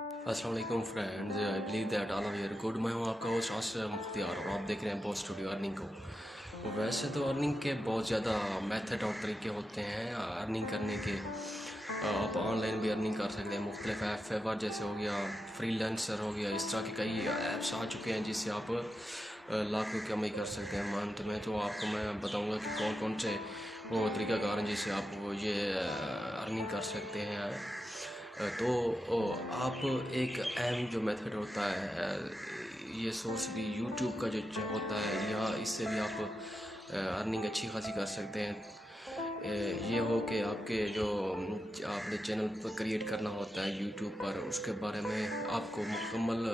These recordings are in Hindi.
अस्सलाम वालेकुम friends, I believe that all of your good. मैं हूँ आपका होस्ट आसिफ मुख्तियार और आप देख रहे हैं बॉस स्टूडियो अर्निंग को। वैसे तो अर्निंग के बहुत ज़्यादा मेथड और तरीके होते हैं अर्निंग करने के। आप ऑनलाइन भी अर्निंग कर सकते हैं, मुख्तलिफ ऐप फेवर जैसे हो गया, फ्रीलांसर हो गया, इस तरह के कई ऐप्स आ चुके हैं जिससे आप लाखों की कमाई कर सकते हैं मंथ में। तो आपको मैं बताऊंगा कि कौन कौन से वो तरीक़ाकार हैं जिससे आप ये अर्निंग कर सकते हैं। तो आप एक अहम जो मेथड होता है, ये सोर्स भी यूट्यूब का जो होता है, या इससे भी आप अर्निंग अच्छी खासी कर सकते हैं। ये हो कि आपके जो आपने चैनल पर क्रिएट करना होता है यूट्यूब पर, उसके बारे में आपको मुकम्मल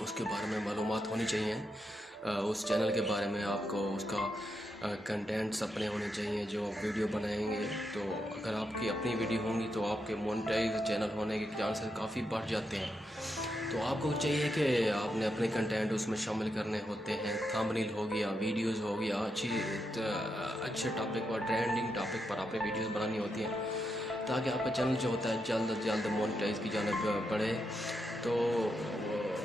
उसके बारे में मालूमात होनी चाहिए। उस चैनल के बारे में आपको उसका कंटेंट्स अपने होने चाहिए जो वीडियो बनाएंगे। तो अगर आपकी अपनी वीडियो होंगी तो आपके मोनेटाइज चैनल होने के चांसेस काफ़ी बढ़ जाते हैं। तो आपको चाहिए कि आपने अपने कंटेंट उसमें शामिल करने होते हैं। थंबनेल हो गया, वीडियोस हो गया, अच्छे टॉपिक पर, ट्रेंडिंग टॉपिक पर आपने वीडियोस बनानी होती हैं ताकि आपका चैनल जो होता है जल्द से जल्द मोनेटाइज की जानिब बढ़े। तो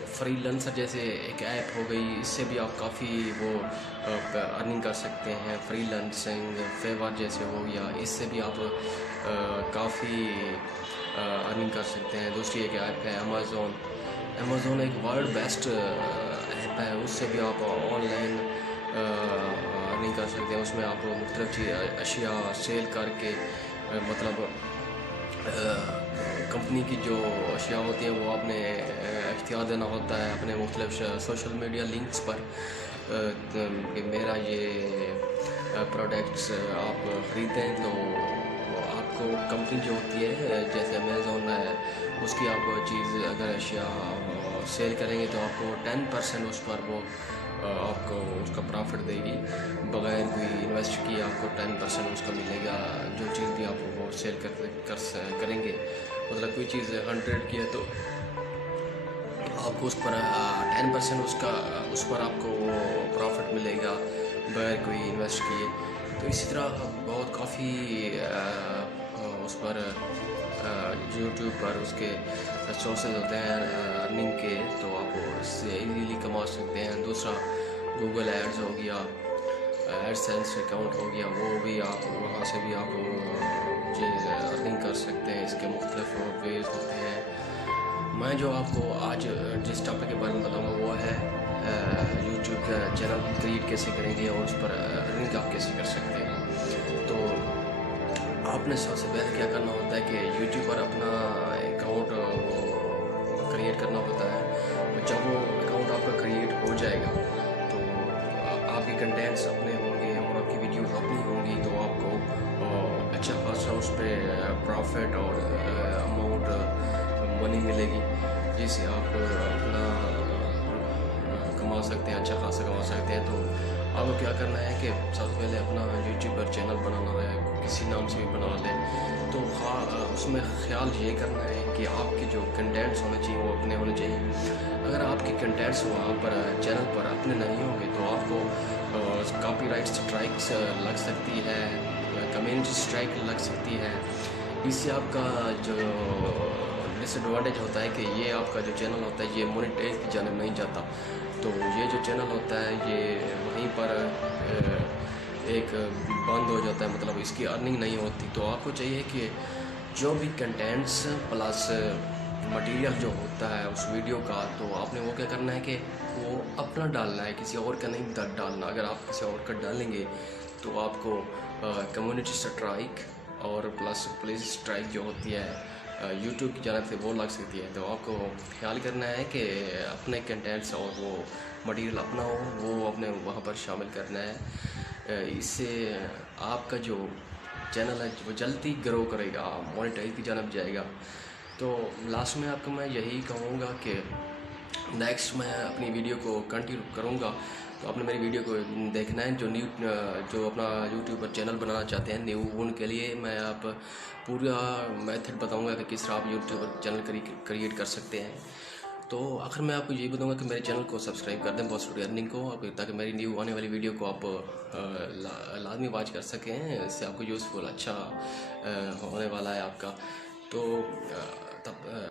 फ्रीलांसर जैसे एक ऐप हो गई, इससे भी आप काफ़ी वो अर्निंग कर सकते हैं। फ्रीलांसिंग फेवर जैसे हो गया, इससे भी आप काफ़ी अर्निंग कर सकते हैं। दूसरी एक ऐप है अमेज़ोन एक वर्ल्ड बेस्ट ऐप है, उससे भी आप ऑनलाइन अर्निंग कर सकते हैं। उसमें आप मुख्तलिफ चीज़ अशिया सेल करके मतलब कंपनी की जो अशिया होती हैं वो आपने इख्तियार देना होता है अपने मुख्तलिफ सोशल मीडिया लिंक्स पर कि मेरा ये प्रोडक्ट्स आप ख़रीदें। तो आपको कंपनी जो होती है जैसे अमेज़ोन है, उसकी आप चीज़ अगर अशिया सेल करेंगे तो आपको 10% उस पर वो आपको उसका प्रॉफिट देगी। बग़ैर कोई इन्वेस्ट किए आपको 10% उसका मिलेगा। जो चीज़ भी आप वो सेल करेंगे, मतलब कोई चीज़ 100 की है तो आपको उस पर 10% उस पर आपको वो प्रॉफिट मिलेगा बगैर कोई इन्वेस्ट किए। तो इसी तरह बहुत काफ़ी उस पर यूट्यूब पर उसके सोर्सेज होते हैं अर्निंग के, तो आप इससे इजीली कमा सकते हैं। दूसरा गूगल एड्स हो गया, एडसेंस अकाउंट हो गया, वो भी आप वहाँ से भी आप अर्निंग कर सकते हैं। इसके मुख्तलिफ वेज होते हैं। मैं जो आपको आज जिस टॉपिक के बारे में बताऊँगा वो है यूट्यूब का चैनल क्रिएट कैसे करेंगे और उस पर अर्निंग आप कैसे कर सकते हैं। तो आपने सबसे पहले क्या करना होता है कि यूट्यूब पर अपना अकाउंट क्रिएट करना होता है। तो जब वो अकाउंट आपका क्रिएट हो जाएगा तो आपके कंटेंट्स अपने होंगे और आपकी वीडियोस अपनी होंगी, तो आपको अच्छा खासा उस पर प्रॉफिट और अमाउंट मनी मिलेगी जिससे आप अपना कमा सकते हैं, अच्छा खासा कमा सकते हैं। तो आपको क्या करना है कि सबसे पहले अपना यूट्यूब पर चैनल बनाना है, किसी नाम से भी बना लें। तो हाँ, उसमें ख्याल ये करना है कि आपके जो कंटेंट्स होने चाहिए वो अपने होने चाहिए। अगर आपके कंटेंट्स वहाँ पर चैनल पर अपने नहीं होंगे तो आपको कॉपीराइट स्ट्राइक्स लग सकती है, कम्युनिटी स्ट्राइक लग सकती है। इससे आपका जो डिसएडवांटेज होता है कि ये आपका जो चैनल होता है ये मोनेटाइज की जानिब नहीं जाता। तो ये जो चैनल होता है ये वहीं पर एक बंद हो जाता है, मतलब इसकी अर्निंग नहीं होती। तो आपको चाहिए कि जो भी कंटेंट्स प्लस मटेरियल जो होता है उस वीडियो का, तो आपने वो क्या करना है कि वो अपना डालना है, किसी और का नहीं डालना। अगर आप किसी और का डालेंगे तो आपको कम्युनिटी स्ट्राइक और प्लस पुलिस स्ट्राइक जो होती है यूट्यूब की जानिब से वो लग सकती है। तो आपको ख्याल करना है कि अपने कंटेंट्स और वो मटेरियल अपना हो, वो अपने वहाँ पर शामिल करना है। इससे आपका जो चैनल है वो जल्दी ग्रो करेगा, मोनेटाइज की जानिब जाएगा। तो लास्ट में आपको मैं यही कहूँगा कि नेक्स्ट मैं अपनी वीडियो को कंटिन्यू करूँगा। तो आपने मेरी वीडियो को देखना है। जो अपना यूट्यूब पर चैनल बनाना चाहते हैं न्यू, उनके लिए मैं आप पूरा मेथड बताऊंगा कि किस तरह आप यूट्यूब पर चैनल क्रिएट कर सकते हैं। तो आखिर मैं आपको यही बताऊंगा कि मेरे चैनल को सब्सक्राइब कर दें, बॉस स्टूडियो अर्निंग को, ताकि मेरी न्यू आने वाली वीडियो को आप लाजमी वॉच कर सकें। इससे आपको यूज़फुल अच्छा होने वाला है आपका। तो तब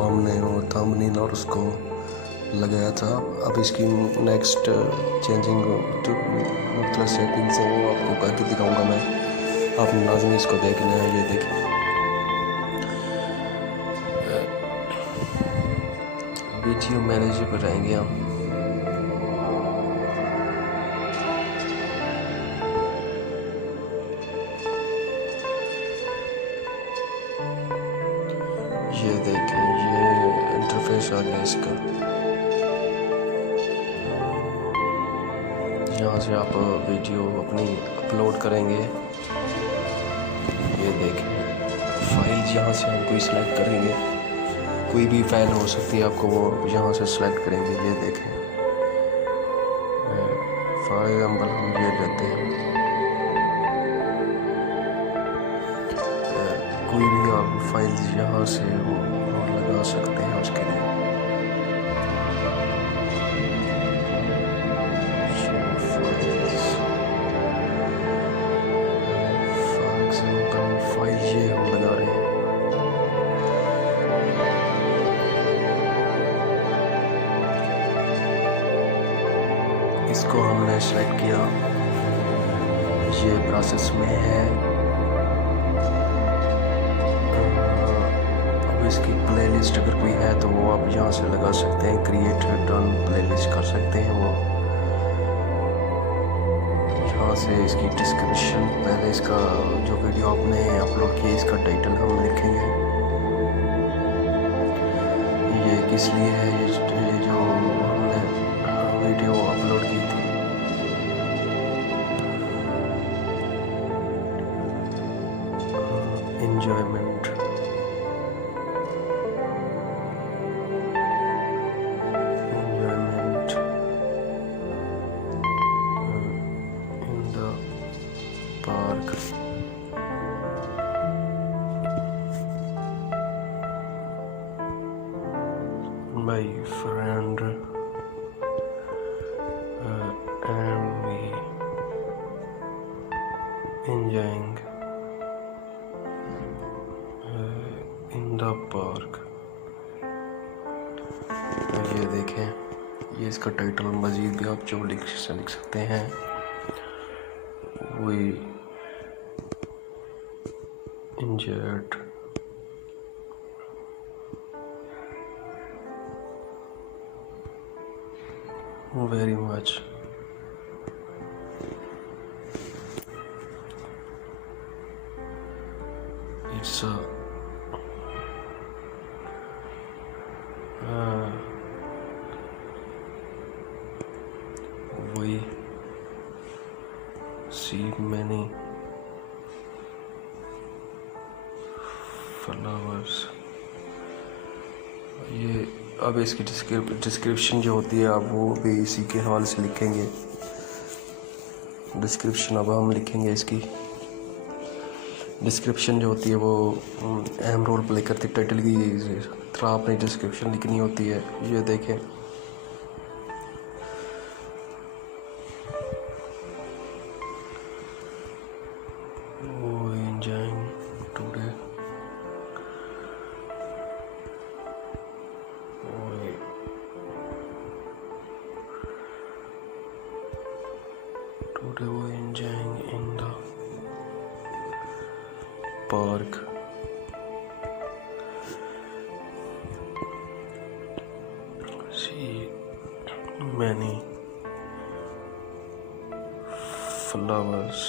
हमने वो थंबनेल और उसको लगाया था। अब इसकी नेक्स्ट चेंजिंग जो मतलब सेटिंग्स है वो आपको करके दिखाऊंगा मैं। आप लाजमी इसको देखना है। ये देखिए वीडियो मैनेजर पर रहेंगे हम। ये देखें, ये इंटरफेस आ गया इसका। यहाँ से आप वीडियो अपनी अपलोड करेंगे। ये देखें फाइल, यहाँ से हम कोई सिलेक्ट करेंगे, कोई भी फाइल हो सकती है आपको, वो यहाँ से सिलेक्ट करेंगे। ये देखें फॉर एग्जाम्पल हम ये लेते हैं, कोई भी आप फाइल यहाँ से वो लगा सकते हैं उसके लिए। फॉर एग्जाम्पल फाइल ये हम लगा रहे हैं। इसको हमने सेलेक्ट किया, ये प्रोसेस में है। अब इसकी प्लेलिस्ट अगर कोई है तो वो आप यहाँ से लगा सकते हैं, क्रिएट डन प्लेलिस्ट कर सकते हैं वो। यहाँ से इसकी डिस्क्रिप्शन, पहले इसका जो वीडियो आपने अपलोड किया इसका टाइटल हम लिखेंगे, ये किस लिए है, ये जो हमने वीडियो अपलोड की थी। Enjoyment, in the park. My friend and me enjoying in the park। ये देखें, ये इसका टाइटल। मज़ीद भी आप जो लिख सकते हैं। We enjoyed very much it's a we see many flowers। ये अब इसकी डिस्क्रिप्शन जो होती है आप वो भी इसी के हवाले से लिखेंगे। डिस्क्रिप्शन अब हम लिखेंगे, इसकी डिस्क्रिप्शन जो होती है वो अहम रोल प्ले करती है। टाइटल की तरह आपने डिस्क्रिप्शन लिखनी होती है। ये देखें, वो enjoying today, today we enjoying in the park। See many flowers,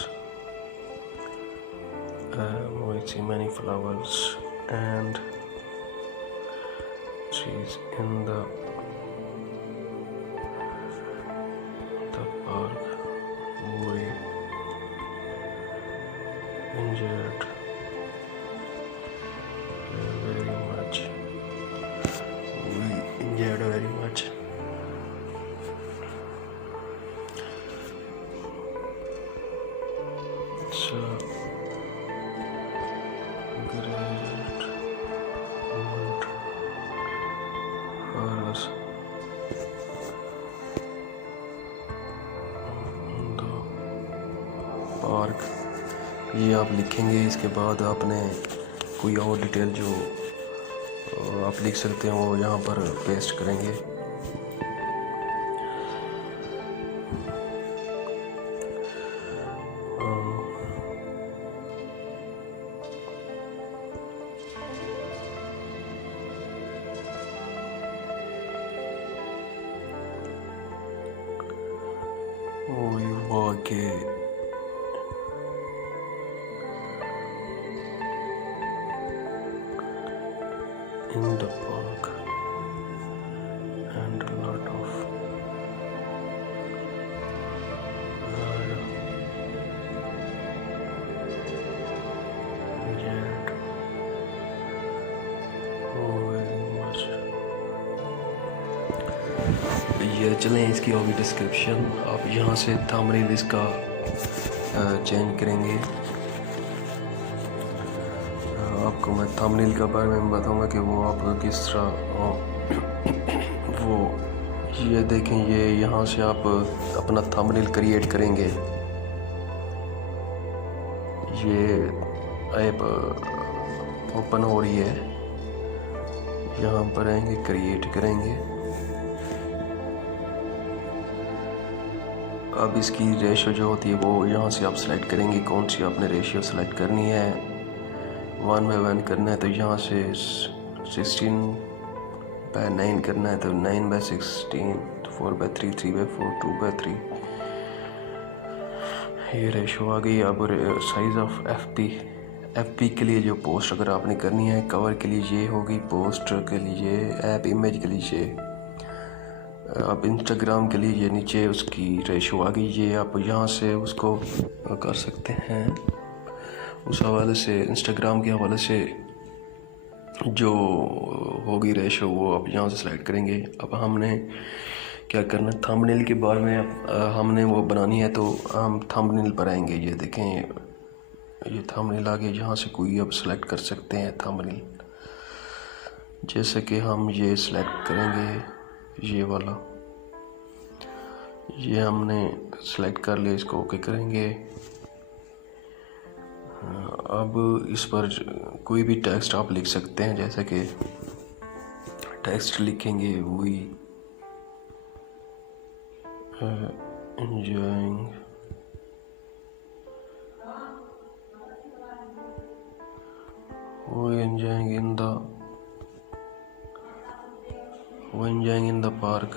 we see many flowers and trees in the park। We enjoyed very much। We enjoyed very much। It's a great moment for us। Park ये आप लिखेंगे। इसके बाद आपने कोई और डिटेल जो आप लिख सकते हैं, वो यहाँ पर पेस्ट करेंगे। We walk in the park and a lot of yet very much। ये चलें, इसकी होगी डिस्क्रिप्शन। आप यहाँ से थंबनेल इसका चेंज करेंगे। आपको मैं थंबनेल के बारे में बताऊंगा कि वो आप किस तरह वो ये देखें, ये यहाँ से आप अपना थंबनेल क्रिएट करेंगे। ये ऐप ओपन हो रही है, यहाँ पर आएंगे, क्रिएट करेंगे। अब इसकी रेशियो जो होती है वो यहाँ से आप सेलेक्ट करेंगे, कौन सी आपने रेशियो सेलेक्ट करनी है। 1/1 करना है तो यहाँ से 16/9 करना है तो 9/16, 4/3, 3/4, 2/3 ये रेशो आ गई। अब साइज़ ऑफ एफपी के लिए जो पोस्ट अगर आपने करनी है, कवर के लिए ये होगी, पोस्ट के लिए, ऐप इमेज के लिए। अब इंस्टाग्राम के लिए ये नीचे उसकी रेशो आ गई। ये आप यहाँ से उसको कर सकते हैं, उस हवाले से, इंस्टाग्राम के हवाले से जो होगी रेशो वो आप यहाँ से सेलेक्ट करेंगे। अब हमने क्या करना है, थंबनेल के बारे में हमने वो बनानी है तो हम थंबनेल पर आएंगे। ये देखें, ये थंबनेल आगे, यहाँ से कोई अब सेलेक्ट कर सकते हैं थंबनेल। जैसे कि हम ये सेलेक्ट करेंगे, ये वाला, ये हमने सेलेक्ट कर लिया, इसको ओके करेंगे। अब इस पर कोई भी टेक्स्ट आप लिख सकते हैं, जैसे कि टेक्स्ट लिखेंगे, we enjoying in the park।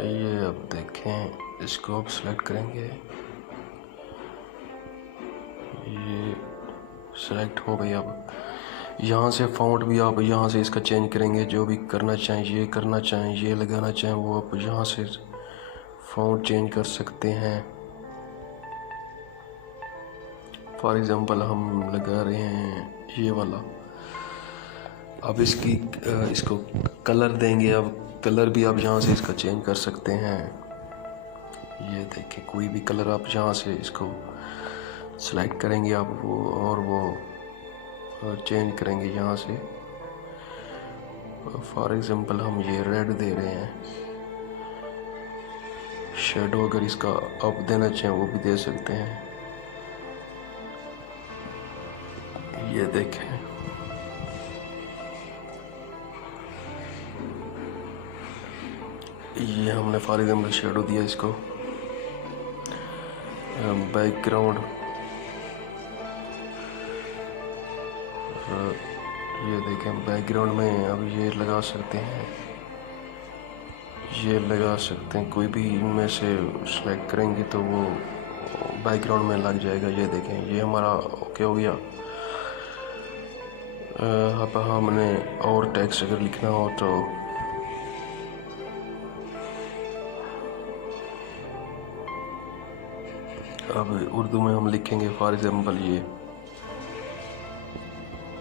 ये अब देखें, इसको अब सेलेक्ट करेंगे, ये सेलेक्ट हो गई। अब यहाँ से फ़ॉन्ट भी आप यहाँ से इसका चेंज करेंगे, जो भी करना चाहें, ये करना चाहें, ये लगाना चाहें, वो आप यहाँ से फ़ॉन्ट चेंज कर सकते हैं। फॉर एग्ज़ाम्पल हम लगा रहे हैं ये वाला। अब इसको कलर देंगे। अब कलर भी आप यहाँ से इसका चेंज कर सकते हैं। ये देखें, कोई भी कलर आप यहाँ से इसको सेलेक्ट करेंगे आप वो, और वो चेंज करेंगे यहाँ से। फॉर एग्ज़ाम्पल हम ये रेड दे रहे हैं। शेडो अगर इसका आप देना चाहें वो भी दे सकते हैं। ये देखें, ये हमने फॉर एग्जाम्पल शेडो दिया इसको। बैकग्राउंड, ये देखें, बैकग्राउंड में अब ये लगा सकते हैं, ये लगा सकते हैं। कोई भी इनमें से सेलेक्ट करेंगे तो वो बैकग्राउंड में लग जाएगा। ये देखें, ये हमारा ओके हो गया। अब हमने और टेक्स्ट अगर लिखना हो तो अब उर्दू में हम लिखेंगे। फॉर एग्जाम्पल ये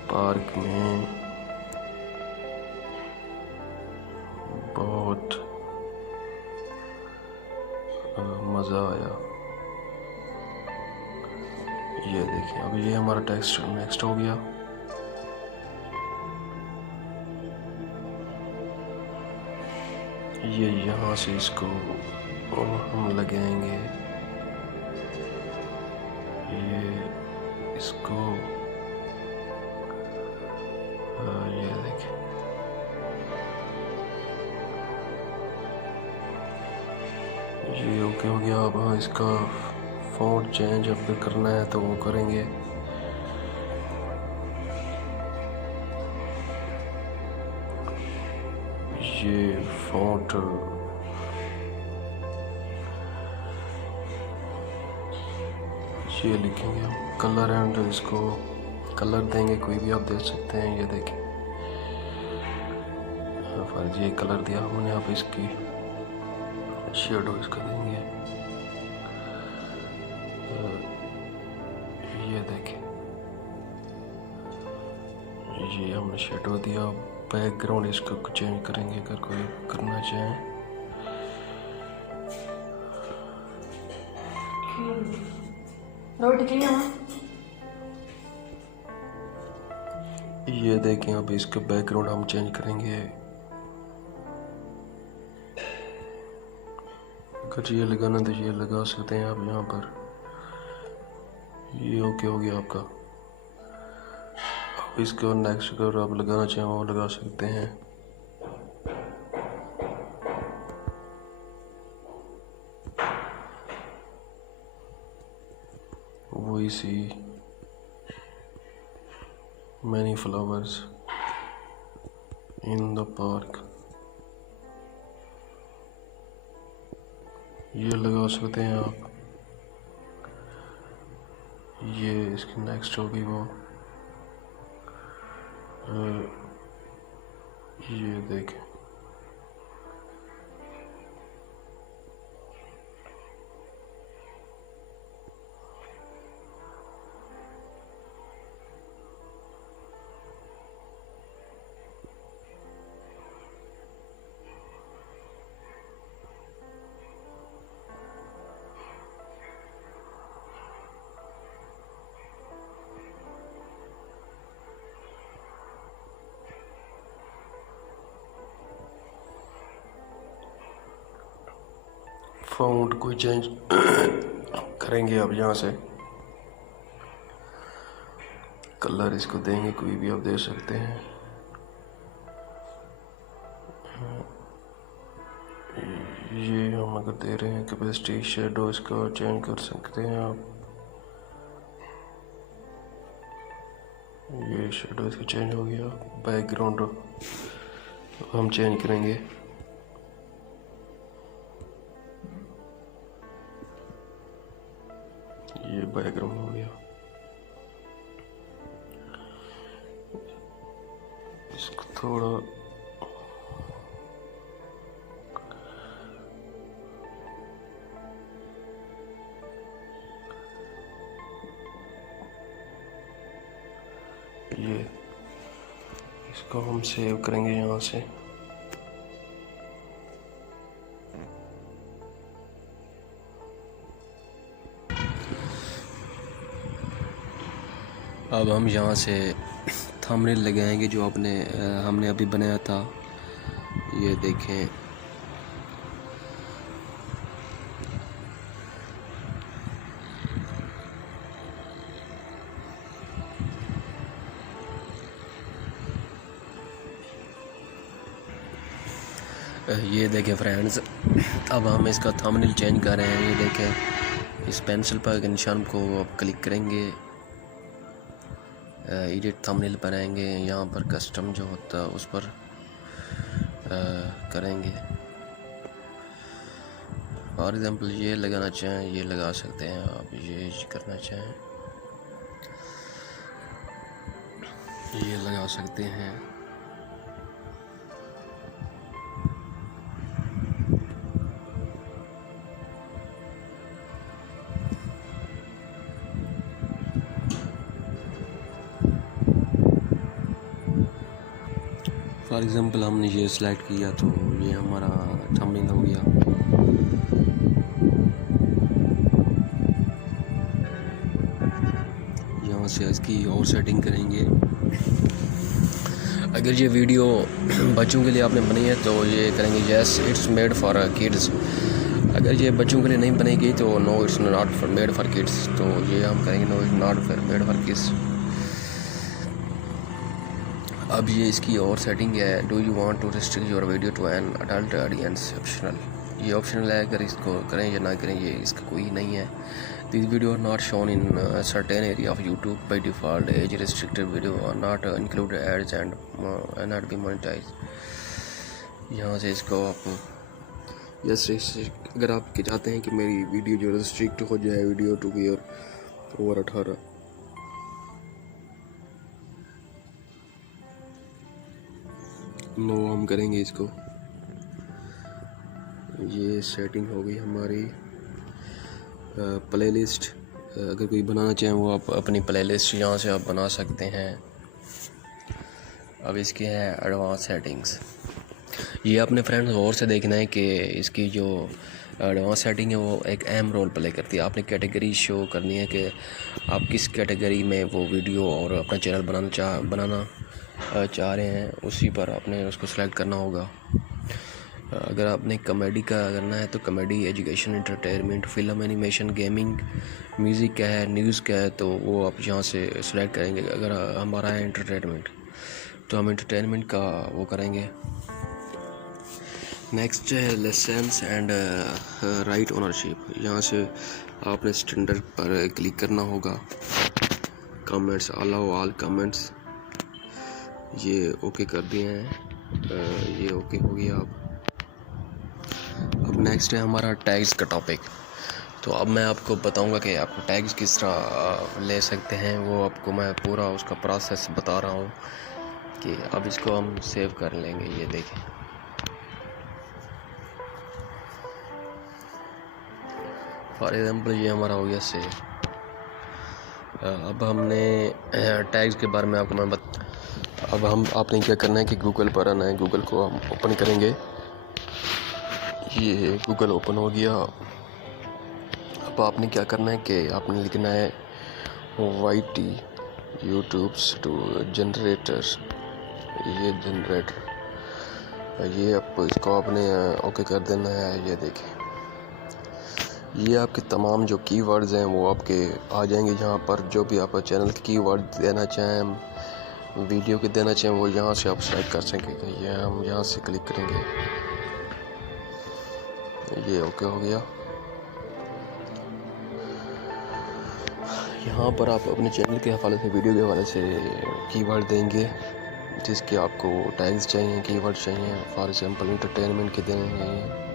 पार्क में बहुत मज़ा आया। अब ये हमारा टेक्स्ट नेक्स्ट हो गया। ये यहाँ से इसको हम लगाएंगे, ये इसको ये देखिए, ये ओके हो गया। अब हाँ इसका फ़ॉन्ट चेंज अगर करना है तो वो करेंगे। ये फ़ॉन्ट ये लिखेंगे हम कलर एंड इसको कलर देंगे, कोई भी आप दे सकते हैं। ये देखें फर्ज ये कलर दिया हमने, आप इसकी शेडो इसका देंगे। ये देखें ये हमने शेडो दिया। बैकग्राउंड इसको चेंज करेंगे अगर कोई करना चाहे। ये देखें अब इसके बैकग्राउंड हम चेंज करेंगे। अगर ये लगाना तो ये लगा सकते हैं आप यहाँ पर। ये ओके हो गया आपका। अब इसके नेक्स्ट अगर आप लगाना चाहें वो लगा सकते हैं। We see many flowers in the park। ये लगा सकते हैं आप। ये इसकी नेक्स्ट होगी वो ये देखें फ़ॉन्ट को चेंज करेंगे। अब यहाँ से कलर इसको देंगे, कोई भी आप दे सकते हैं। ये हम अगर दे रहे हैं कैपेसिटी शेडो इसका चेंज कर सकते हैं आप। ये शेडो इसका चेंज हो गया। बैकग्राउंड हम चेंज करेंगे। ये बैकग्राउंड हो गया। इसको थोड़ा ये इसको हम सेव करेंगे यहाँ से। अब हम यहाँ से थंबनेल लगाएंगे जो हमने अभी बनाया था। ये देखें ये देखें फ्रेंड्स, अब हम इसका थंबनेल चेंज कर रहे हैं। ये देखें इस पेंसिल पर निशान को आप क्लिक करेंगे, एडिट थंबनेल पर आएंगे। यहाँ पर कस्टम जो होता है उस पर करेंगे। फॉर एग्ज़ाम्पल ये लगाना चाहें ये लगा सकते हैं आप, ये करना चाहें ये लगा सकते हैं। फॉर एग्ज़ाम्पल हमने ये सिलेक्ट किया तो ये हमारा थंबनेल हो गया। यहाँ से इसकी और सेटिंग करेंगे। अगर ये वीडियो बच्चों के लिए आपने बनाई है तो ये करेंगे yes it's made for kids. अगर ये बच्चों के लिए नहीं बनेगी तो no it's not for made for kids, तो ये हम करेंगे no it's not for made for kids. अब ये इसकी और सेटिंग है, do you want to restrict your video to an adult audience, optional. ये ऑप्शनल है, अगर इसको करें या ना करें ये इसका कोई नहीं है। This video not shown in certain area of YouTube by default, as restricted video are not include ads and not be monetise. यहाँ से इसको आप यस अगर आप चाहते हैं कि मेरी वीडियो जो रिस्ट्रिक्ट हो जाए video to be over 18, no हम करेंगे इसको। ये सेटिंग हो गई हमारी। प्लेलिस्ट अगर कोई बनाना चाहें वो आप अपनी प्लेलिस्ट यहाँ से आप बना सकते हैं। अब इसकी है एडवांस सेटिंग्स। ये अपने फ्रेंड्स और से देखना है कि इसकी जो एडवांस सेटिंग है वो एक अहम रोल प्ले करती है। आपने कैटेगरी शो करनी है कि आप किस कैटेगरी में वो वीडियो और अपना चैनल बनाना चाह रहे हैं, उसी पर आपने उसको सेलेक्ट करना होगा। अगर आपने कॉमेडी का करना है तो comedy, education, entertainment, film, animation, gaming, music का है, न्यूज़ का है, तो वो आप यहाँ से सेलेक्ट करेंगे। अगर हमारा है एंटरटेनमेंट तो हम एंटरटेनमेंट का वो करेंगे। नेक्स्ट है लाइसेंस एंड राइट ओनरशिप। यहाँ से आपने स्टैंडर्ड पर क्लिक करना होगा। कमेंट्स, अलाउ ऑल कमेंट्स, ये ओके कर दिए हैं। ये ओके हो गया। अब नेक्स्ट है हमारा टैग्स का टॉपिक। तो अब मैं आपको बताऊंगा कि आप टैग्स किस तरह ले सकते हैं, वो आपको मैं पूरा उसका प्रोसेस बता रहा हूँ। कि अब इसको हम सेव कर लेंगे। ये देखें, फॉर एग्जांपल ये हमारा हो गया सेव। अब हमने टैग्स के बारे में आपको मैं अब आपने क्या करना है कि गूगल पर आना है। गूगल को हम ओपन करेंगे। ये गूगल ओपन हो गया। अब आपने क्या करना है कि आपने लिखना है YT यूट्यूब्स टू जनरेटर। ये जनरेटर, ये आपको इसको आपने ओके कर देना है। ये देखें, ये आपके तमाम जो कीवर्ड्स हैं वो आपके आ जाएंगे। यहाँ पर जो भी आप चैनल के कीवर्ड देना चाहें, वीडियो के देना चाहें, वो यहाँ से आप सेलेक्ट कर सकेंगे। ये हम यहाँ से क्लिक करेंगे। ये ओके हो गया। यहाँ पर आप अपने चैनल के हवाले से, वीडियो के हवाले से कीवर्ड देंगे जिसके आपको टैग्स चाहिए, कीवर्ड चाहिए। फॉर एग्जांपल एंटरटेनमेंट के देने हैं।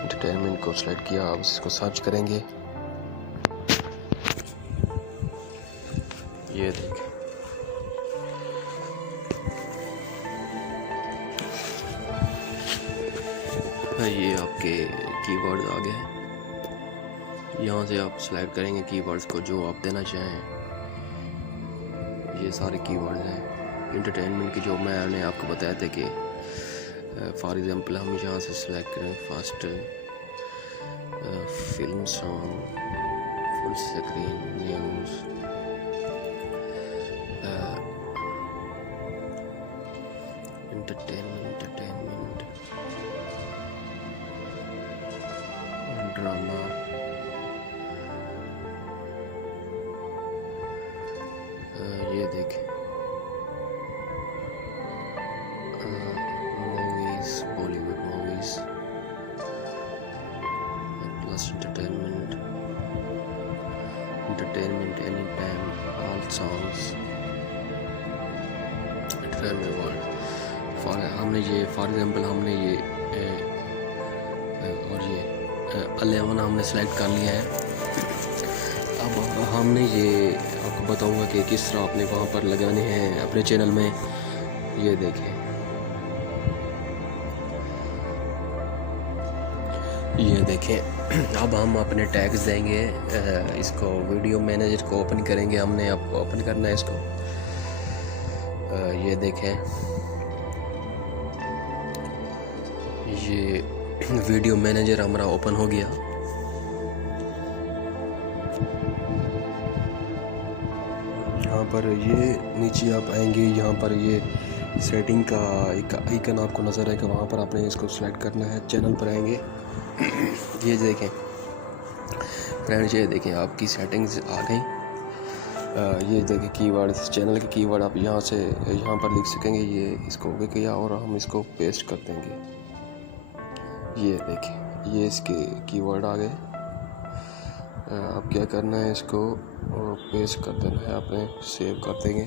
एंटरटेनमेंट को सेलेक्ट किया, आप इसको सर्च करेंगे। ये देखें, ये आपके कीवर्ड आ गए। यहाँ से आप सेलेक्ट करेंगे कीवर्ड्स को जो आप देना चाहें। ये सारे कीवर्ड्स हैं। एंटरटेनमेंट की जो मैंने आपको बताया था कि फॉर एग्जांपल हम यहाँ से सेलेक्ट करें fast film, song, full screen, news, entertainment, drama, ये देखें, movies, Bollywood movies, plus entertainment any time, all songs, entertainment world. हमने ये फॉर एग्जांपल हमने ये और ये 11 हमने सेलेक्ट कर लिया है। अब हमने ये आपको बताऊंगा कि किस तरह आपने वहाँ पर लगाने हैं अपने चैनल में। ये देखें, ये देखें। अब हम अपने टैग्स देंगे। इसको वीडियो मैनेजर को ओपन करेंगे। हमने आपको ओपन करना है इसको। ये देखें, ये वीडियो मैनेजर हमारा ओपन हो गया। यहाँ पर ये नीचे आप आएंगे, यहाँ पर ये सेटिंग का एक आइकन आपको नज़र आएगा, वहाँ पर आपने इसको सेलेक्ट करना है। चैनल पर आएंगे, ये देखें फ्रेंड्स, ये देखें आपकी सेटिंग्स आ गई। ये देखें कीवर्ड, चैनल के कीवर्ड आप यहाँ से यहाँ पर लिख सकेंगे। ये इसको ओके किया और हम इसको पेस्ट कर देंगे। ये देखें ये इसके कीवर्ड आ गए। अब क्या करना है, इसको पेस्ट कर देना है, आपने सेव कर देंगे।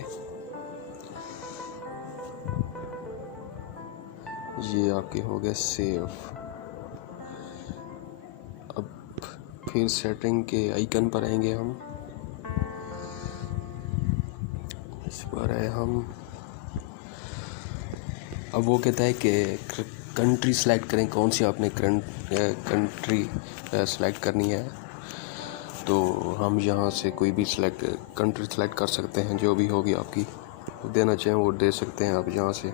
ये आपके हो गए सेव। अब फिर सेटिंग के आइकन पर आएंगे हम, इस पर है हम। अब वो कहता है कि कंट्री सेलेक्ट करें, कौन सी आपने कंट्री सेलेक्ट करनी है। तो हम यहाँ से कोई भी कंट्री सेलेक्ट कर सकते हैं, जो भी होगी आपकी देना चाहें वो दे सकते हैं आप यहाँ से।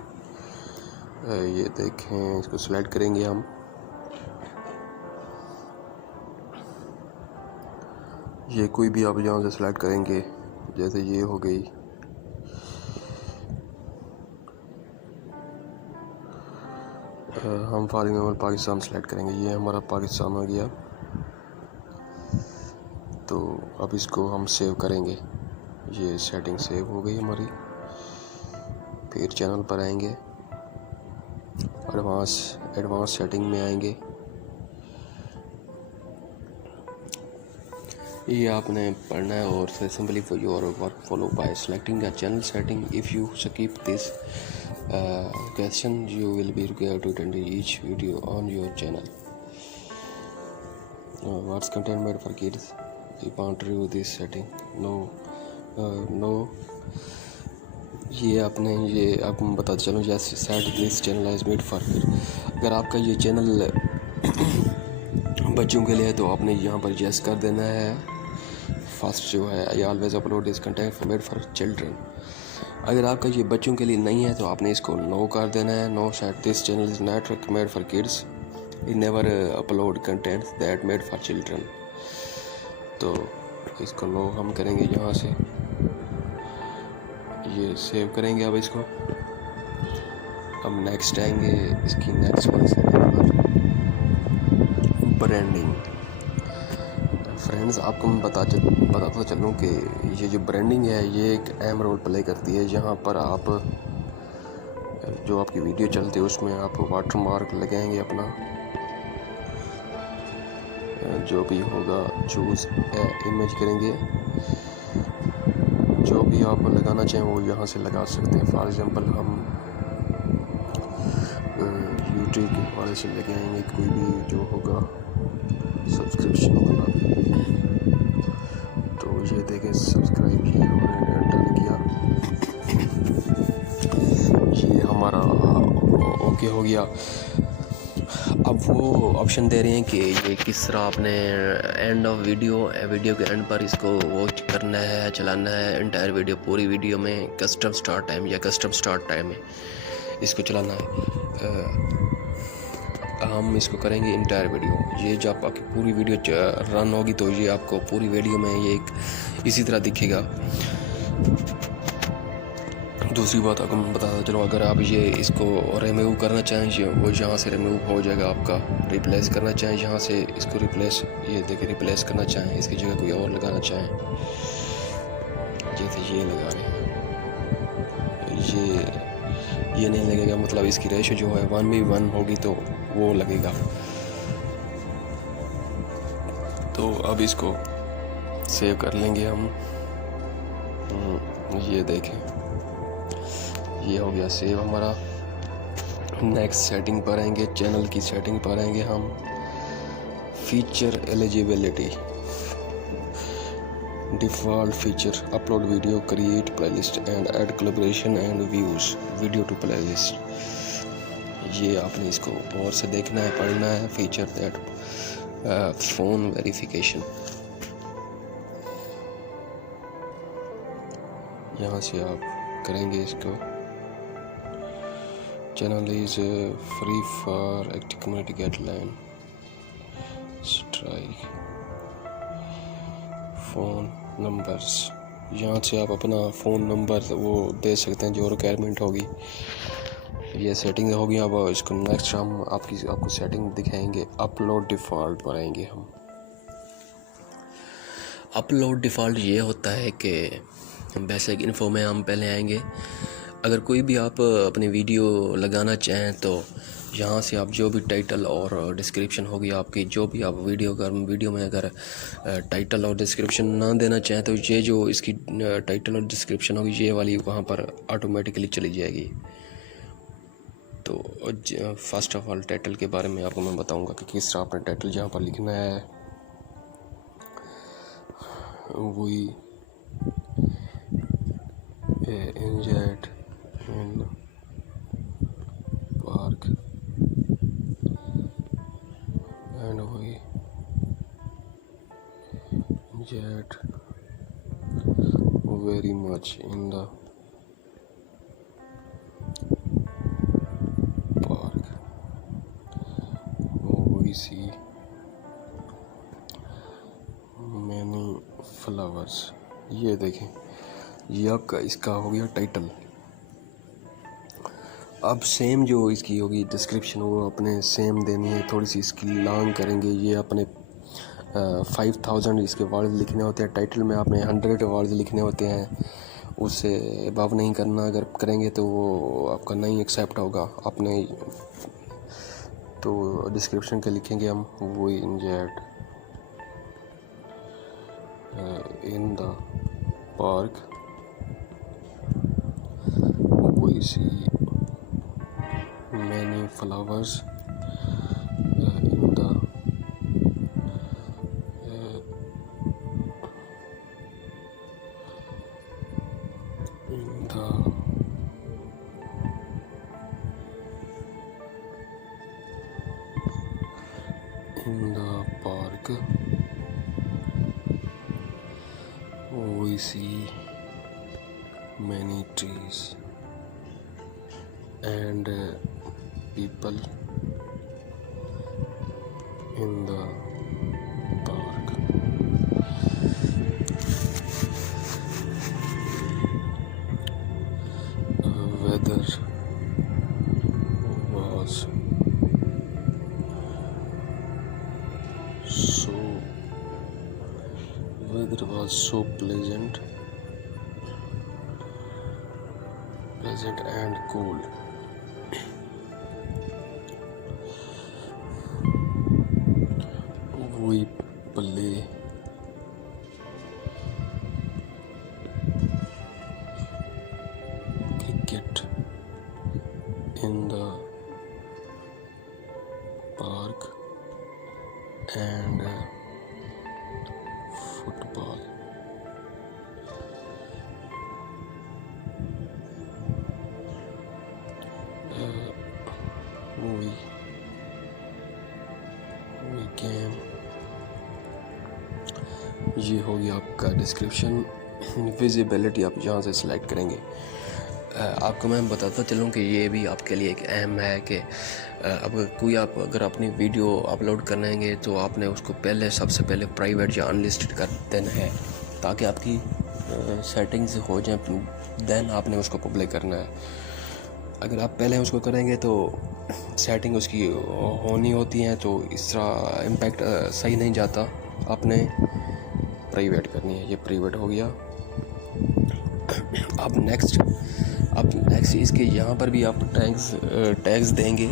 ये देखें, इसको सेलेक्ट करेंगे हम। ये कोई भी आप यहाँ से सेलेक्ट करेंगे, जैसे ये हो गई। हम फॉर एग्जाम्पल पाकिस्तान सेलेक्ट करेंगे, ये हमारा पाकिस्तान हो गया। तो अब इसको हम सेव करेंगे। ये सेटिंग सेव हो गई हमारी। फिर चैनल पर आएंगे, एडवांस सेटिंग में आएंगे। ये आपने पढ़ना है और simply for your work follow by selecting the channel setting. If you skip this question you will be required to attend each video on your channel. What's content made for kids? You can't review this setting. No. ये आपको मैं बताता चलूँ, जैसे set this channel is made for kid. अगर आपका ये चैनल बच्चों के लिए है तो आपने यहाँ पर यस कर देना है। फर्स्ट जो है, I always upload this content made for children. अगर आपका ये बच्चों के लिए नहीं है तो आपने इसको नो कर देना है। No set this channel is not made for kids, it never upload content that made for children. तो इसको नो हम करेंगे यहाँ से, ये सेव करेंगे। अब इसको हम नेक्स्ट आएंगे, इसकी नेक्स्ट वन से ब्रांडिंग। फ्रेंड्स, आपको मैं बताता चलूँ कि ये जो ब्रांडिंग है ये एक अहम रोल प्ले करती है। यहाँ पर आप जो आपकी वीडियो चलती है उसमें आप वाटर मार्क लगाएंगे अपना, जो भी होगा चूज़ इमेज करेंगे। जो भी आप लगाना चाहें वो यहाँ से लगा सकते हैं। फॉर एग्ज़ाम्पल हम यूट्यूब के हवाले से लगाएंगे कोई भी जो होगा सब्सक्रिप्शन वाला। तो ये देखें, सब्सक्राइब ये हमने डन किया, ये हमारा ओके हो गया। अब वो ऑप्शन दे रहे हैं कि ये किस तरह आपने एंड ऑफ वीडियो के एंड पर इसको वॉच करना है, चलाना है। एंटायर वीडियो, पूरी वीडियो में कस्टम स्टार्ट टाइम या कस्टम स्टार्ट टाइम में इसको चलाना है। हम इसको करेंगे इंटायर वीडियो। ये जब आपकी पूरी वीडियो रन होगी तो ये आपको पूरी वीडियो में ये एक इसी तरह दिखेगा। दूसरी बात आपको मैं बताता चलूँ, अगर आप ये इसको रिमूव करना चाहें वो यहाँ से रिमूव हो जाएगा आपका। रिप्लेस करना चाहें यहाँ से इसको रिप्लेस, ये देखिए रिप्लेस करना चाहें, इसकी जगह कोई और लगाना चाहें, जैसे ये लगा रहे हैं, ये नहीं लगेगा, मतलब इसकी रेशो जो है 1:1 होगी तो वो लगेगा। तो अब इसको सेव कर लेंगे हम। ये देखें, ये हो गया सेव हमारा। नेक्स्ट सेटिंग पर आएंगे, चैनल की सेटिंग पर आएंगे हम। Feature eligibility, default feature, upload video, create playlist and add collaboration and views video to playlist. ये आपने इसको और से देखना है, पढ़ना है। फीचर दैट फ़ोन वेरिफिकेशन, यहाँ से आप करेंगे इसको। Channel is free for active community guideline, strike phone numbers यहाँ से आप अपना फ़ोन नंबर वो दे सकते हैं जो रिक्वायरमेंट होगी। ये सेटिंग होगी। अब इसको नेक्स्ट हम आपको सेटिंग दिखाएंगे। अपलोड डिफ़ॉल्ट पर आएंगे हम। अपलोड डिफ़ॉल्ट ये होता है कि बेसिक इन्फो में हम पहले आएंगे। अगर कोई भी आप अपनी वीडियो लगाना चाहें तो यहाँ से आप जो भी टाइटल और डिस्क्रिप्शन होगी आपकी, जो भी आप वीडियो में अगर टाइटल और डिस्क्रिप्शन ना देना चाहें तो ये जो इसकी टाइटल और डिस्क्रिप्शन होगी ये वाली वहाँ पर ऑटोमेटिकली चली जाएगी। तो फर्स्ट ऑफ ऑल टाइटल के बारे में आपको मैं बताऊँगा कि किस तरह आपने टाइटल यहाँ पर लिखना है। वही इंजर्ड इन पार्क एंड वही injured very much in the park. वही सी मैनी फ्लावर्स। ये देखें, ये आपका इसका हो गया टाइटल। अब सेम जो इसकी होगी डिस्क्रिप्शन वो अपने सेम देनी है, थोड़ी सी इसकी लॉन्ग करेंगे। ये अपने 5000 इसके वर्ड लिखने होते हैं। टाइटल में आपने 100 वर्ड लिखने होते हैं, उससे अबव नहीं करना। अगर करेंगे तो वो आपका नहीं एक्सेप्ट होगा। अपने तो डिस्क्रिप्शन के लिखेंगे हम वही injured in the park, we see many flowers in the park. We see many trees and people in the park. Weather was so pleasant and cool. We play cricket in the park and football. we game। ये होगी आपका डिस्क्रिप्शन। विजिबिलिटी आप यहाँ से सिलेक्ट करेंगे। आपको मैं बताता चलूँ कि ये भी आपके लिए एक अहम है कि अगर अपनी वीडियो अपलोड करेंगे तो आपने उसको सबसे पहले प्राइवेट या अनलिस्टेड कर देना है, ताकि आपकी सेटिंग्स हो जाए। देन आपने उसको पब्लिक करना है। अगर आप पहले उसको करेंगे तो सेटिंग उसकी होनी होती है, तो इस तरह इम्पैक्ट सही नहीं जाता। आपने प्राइवेट करनी है। ये प्राइवेट हो गया। अब नेक्स्ट इसके यहाँ पर भी आप टैग्स देंगे।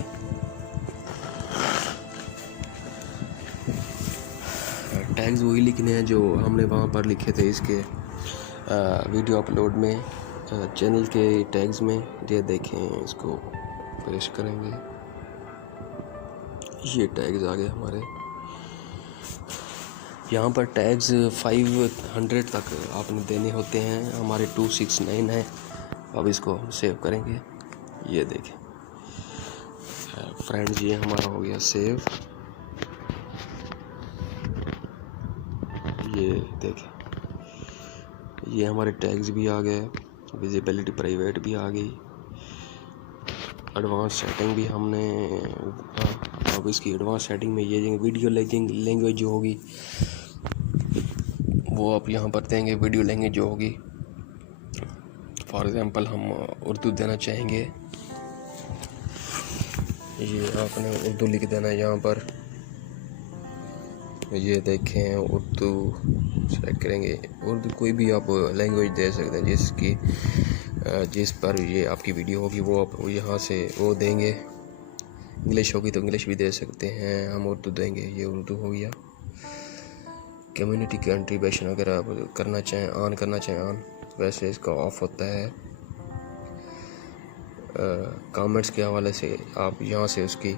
टैग्स वही लिखने हैं जो हमने वहाँ पर लिखे थे इसके वीडियो अपलोड में, चैनल के टैग्स में। ये देखें, इसको पेश करेंगे। ये टैग्स आ गए हमारे। यहाँ पर टैग्स 500 तक आपने देने होते हैं। हमारे 269 है। अब इसको हम सेव करेंगे। ये देखें फ्रेंड्स, ये हमारा हो गया सेव। ये देखें, ये हमारे टैग्स भी आ गए। विजिबिलिटी प्राइवेट भी आ गई। एडवांस सेटिंग भी हमने अब इसकी एडवांस सेटिंग में ये वीडियो लैंग्वेज जो होगी वो आप यहाँ पर देंगे। वीडियो लैंग्वेज जो होगी फॉर एग्ज़ाम्पल हम उर्दू देना चाहेंगे, ये आपने उर्दू लिख देना है यहाँ पर। ये देखें उर्दू सेलेक्ट करेंगे। उर्दू कोई भी आप लैंग्वेज दे सकते हैं जिस पर ये आपकी वीडियो होगी वो आप यहाँ से वो देंगे। इंग्लिश होगी तो इंग्लिश भी दे सकते हैं, हम उर्दू देंगे। ये उर्दू हो गया। कम्युनिटी कंट्रीब्यूशन अगर आप करना चाहें ऑन करना चाहें ऑन, वैसे इसका ऑफ होता है। कमेंट्स के हवाले से आप यहाँ से उसकी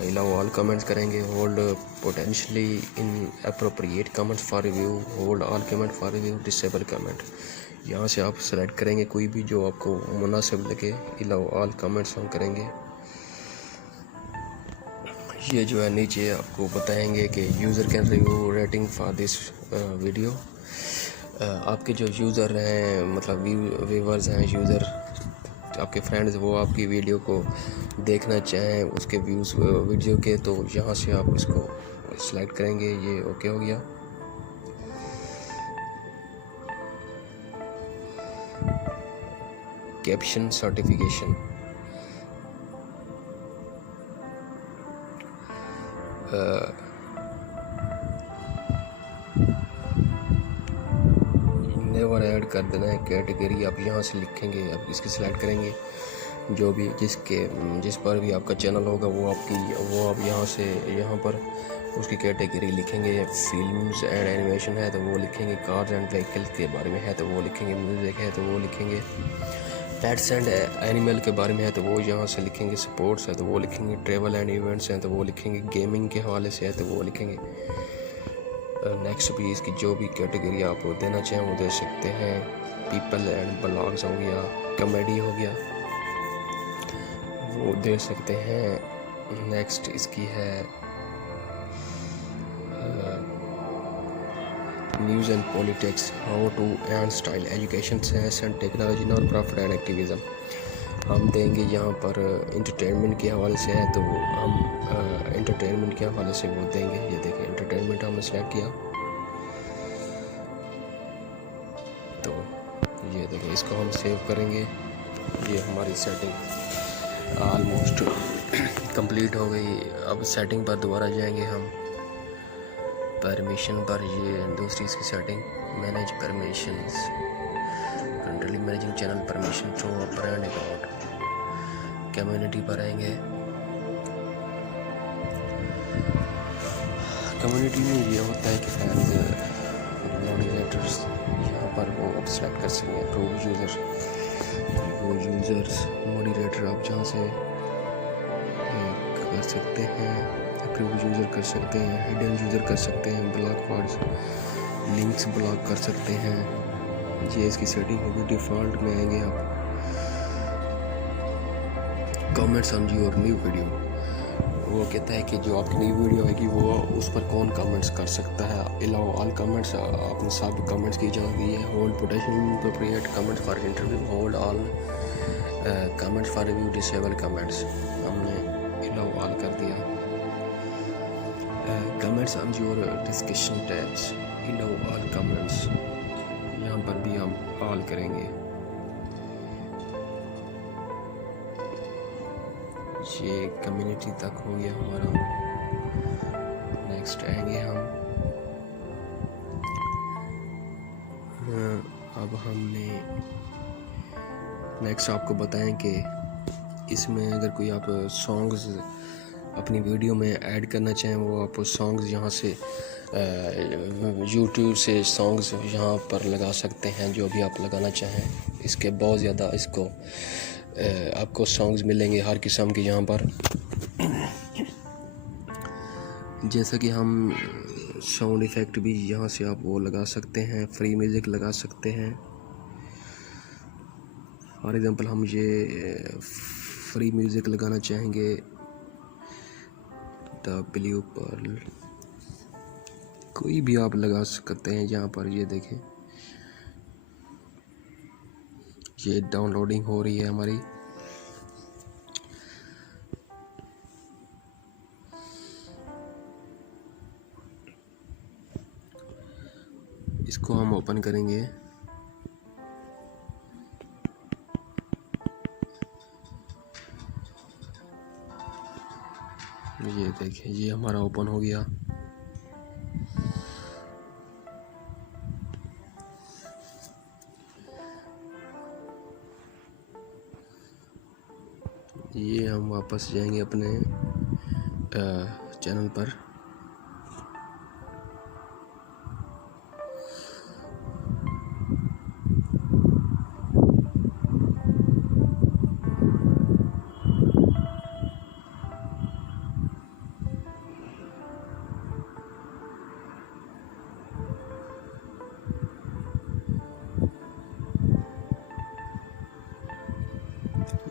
अलाउ ऑल कमेंट्स करेंगे। Hold potentially in appropriate comments for review, hold all comment for review, disable comment. यहाँ से आप सेलेक्ट करेंगे कोई भी जो आपको मुनासिब लगे। अलाउ ऑल कमेंट्स हम करेंगे। ये जो है नीचे आपको बताएंगे कि user can review rating for this video. आपके जो यूज़र हैं, मतलब व्यूवर्स हैं, यूज़र आपके फ्रेंड्स, वो आपकी वीडियो को देखना चाहें उसके व्यूज़ वीडियो के, तो यहाँ से आप इसको सिलेक्ट करेंगे। ये ओके हो गया। कैप्शन सर्टिफिकेशन, नेवर ऐड कर देना है कैटेगरी। आप यहाँ से लिखेंगे, आप इसकी सिलेक्ट करेंगे। जो भी जिस पर भी आपका चैनल होगा वो आप यहाँ पर उसकी कैटेगरी लिखेंगे। फिल्म्स एंड एनिमेशन है तो वो लिखेंगे। कार्स एंड व्हीकल के बारे में है तो वो लिखेंगे। म्यूज़िक है तो वो लिखेंगे। पेट्स एंड एनिमल के बारे में है तो वो यहाँ से लिखेंगे। स्पोर्ट्स है तो वो लिखेंगे। ट्रैवल एंड इवेंट्स हैं तो वो लिखेंगे। गेमिंग के हवाले से है तो वो लिखेंगे। नेक्स्ट भी इसकी जो भी कैटेगरी आप देना चाहें वो दे सकते हैं। पीपल एंड ब्लॉग्स हो गया, कॉमेडी हो गया, वो दे सकते हैं। नेक्स्ट इसकी है news and politics, how to and style, education, science and technology, non profit and activism. हम देंगे यहाँ पर इंटरटेनमेंट के हवाले से है तो हम इंटरटेनमेंट के हवाले से वो देंगे। ये देखें इंटरटेनमेंट हमने सेलेक्ट किया तो ये देखें, इसको हम सेव करेंगे। ये हमारी सेटिंग ऑलमोस्ट कंप्लीट हो गई। अब सेटिंग पर दोबारा जाएंगे हम, परमिशन पर। ये दूसरी इसकी सेटिंग, मैनेज परमिशंस, कंट्रोली managing channel permission through brand account. Community पर आएंगे। कम्युनिटी में ये होता है कि फैंस, मॉडरेटर्स, यहाँ पर वो आप सेलेक्ट कर सकते हैं। अप्रूव यूज़र्स, मॉडरेटर आप जहाँ से कर सकते हैं। अप्रूव यूज़र कर सकते हैं, हिडन यूज़र कर सकते हैं, ब्लॉक वर्ड्स, लिंक्स ब्लॉक कर सकते हैं। ये इसकी सेटिंग होगी। डिफ़ॉल्ट में आएंगे आप। Comments on your new video, वो कहता है कि जो आपकी नई वीडियो आएगी वो उस पर कौन कमेंट्स कर सकता है। अलाउ ऑल कमेंट्स, आपने सब कमेंट्स की इजाज़त दी है। Hold potential appropriate comments for interview, hold all comments for review, disable comments हमने अलाउ ऑल कर दिया। Comments on your discussion tabs, allow all comments, यहाँ पर भी हम ऑल करेंगे। ये कम्युनिटी तक हो गया हमारा। नेक्स्ट आएंगे हम। अब हमने नेक्स्ट आपको बताएं कि इसमें अगर कोई आप सॉन्ग्स अपनी वीडियो में ऐड करना चाहें, वो आप सॉन्ग्स यहाँ से यूट्यूब से सॉन्ग्स यहाँ पर लगा सकते हैं, जो भी आप लगाना चाहें। इसके बहुत ज़्यादा इसको आपको सॉन्ग्स मिलेंगे हर किस्म के यहाँ पर। जैसा कि हम साउंड इफ़ेक्ट भी यहाँ से आप वो लगा सकते हैं, फ्री म्यूज़िक लगा सकते हैं। फॉर एग्ज़ाम्पल हम ये फ्री म्यूज़िक लगाना चाहेंगे। द ब्लू पर्ल, कोई भी आप लगा सकते हैं यहाँ पर। ये देखें, ये डाउनलोडिंग हो रही है हमारी। इसको हम ओपन करेंगे। ये देखिए, ये हमारा ओपन हो गया। ये हम वापस जाएंगे अपने चैनल पर।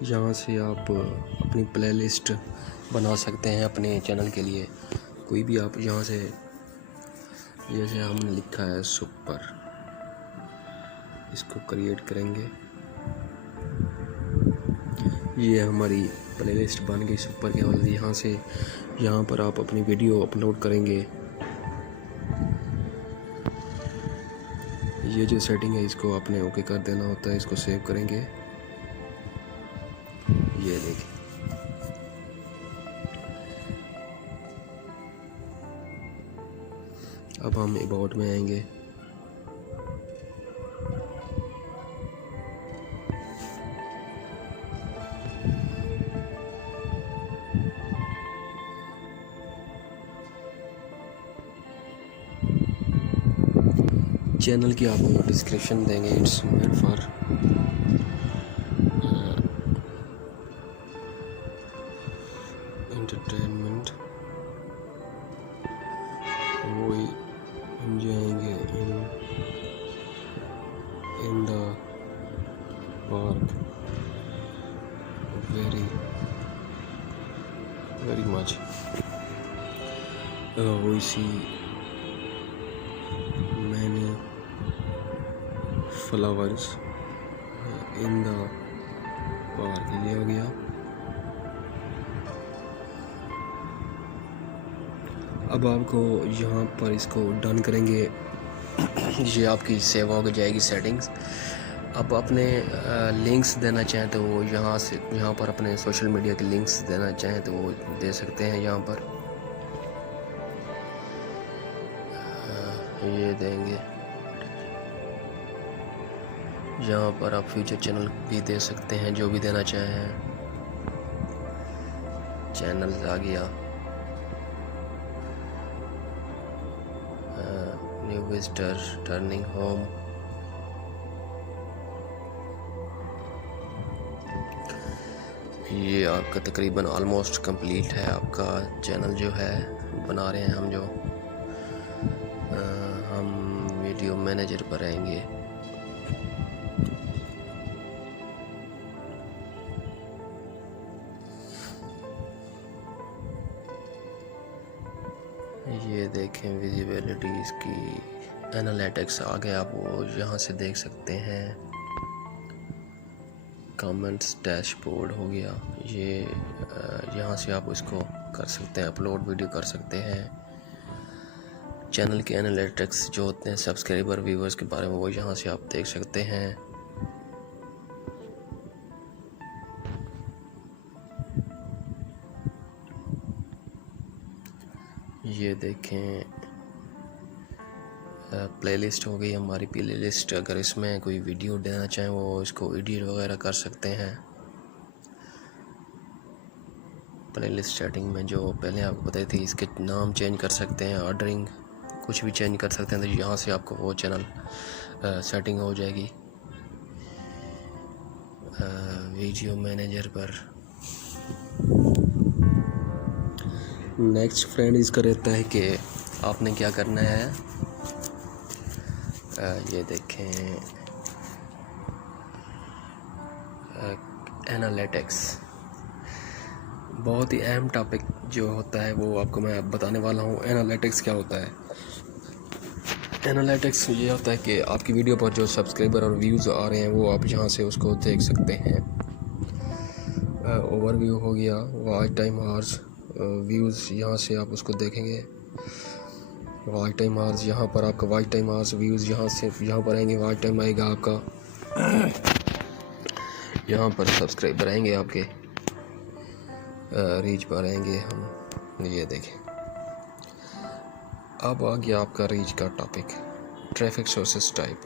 यहाँ से आप अपनी प्लेलिस्ट बना सकते हैं अपने चैनल के लिए। कोई भी आप यहाँ से, जैसे हमने लिखा है सुपर, इसको क्रिएट करेंगे। ये हमारी प्लेलिस्ट बन गई सुपर के वाले। यहाँ से यहाँ पर आप अपनी वीडियो अपलोड करेंगे। ये जो सेटिंग है इसको आपने ओके कर देना होता है। इसको सेव करेंगे। ये देखिए, अब हम अबाउट में आएंगे। चैनल की आप डिस्क्रिप्शन देंगे। It's made for entertainment. वही हम जाएंगे in the park very much. we see many flowers in the park। ये हो गया। अब आपको यहाँ पर इसको डन करेंगे। ये आपकी सेव हो जाएगी सेटिंग्स। अब अपने लिंक्स देना चाहें तो वो यहाँ पर अपने सोशल मीडिया के लिंक्स देना चाहें तो वो दे सकते हैं। यहाँ पर ये देंगे। यहाँ पर आप फ्यूचर चैनल भी दे सकते हैं, जो भी देना चाहें। चैनल आ गया। New visitor, turning home. ये आपका तकरीबन ऑलमोस्ट कंप्लीट है। आपका चैनल जो है बना रहे हैं हम जो हम वीडियो मैनेजर पर आएंगे। ये देखें विजिबिलिटी इसकी एनालिटिक्स आ गया। आप वो यहाँ से देख सकते हैं। कमेंट्स डैशबोर्ड हो गया। ये यहाँ से आप इसको कर सकते हैं, अपलोड वीडियो कर सकते हैं। चैनल के एनालिटिक्स जो होते हैं सब्सक्राइबर व्यूवर्स के बारे में, वो यहाँ से आप देख सकते हैं। ये देखें प्लेलिस्ट हो गई हमारी प्लेलिस्ट। अगर इसमें कोई वीडियो देना चाहें वो इसको एडिट वगैरह कर सकते हैं। प्लेलिस्ट सेटिंग में जो पहले आपको बताई थी, इसके नाम चेंज कर सकते हैं, ऑर्डरिंग कुछ भी चेंज कर सकते हैं। तो यहाँ से आपको वो चैनल सेटिंग हो जाएगी। वीडियो मैनेजर पर नेक्स्ट फ्रेंड इसका रहता है कि आपने क्या करना है। ये देखें एनालिटिक्स, बहुत ही अहम टॉपिक जो होता है वो आपको मैं बताने वाला हूँ। एनालिटिक्स क्या होता है? एनालिटिक्स ये होता है कि आपकी वीडियो पर जो सब्सक्राइबर और व्यूज़ आ रहे हैं वो आप यहाँ से उसको देख सकते हैं। ओवरव्यू हो गया, वॉच टाइम आवर्स, व्यूज़ यहाँ से आप उसको देखेंगे। वॉच टाइम आवर्स, यहाँ पर आपका वॉच टाइम आवर्स व्यूज़ यहाँ पर आएंगे। वॉच टाइम आएगा आपका, यहाँ पर सब्सक्राइबर आएंगे आपके, रीच पर आएंगे हम। ये देखें, अब आ गया आपका रीच का topic, traffic sources type,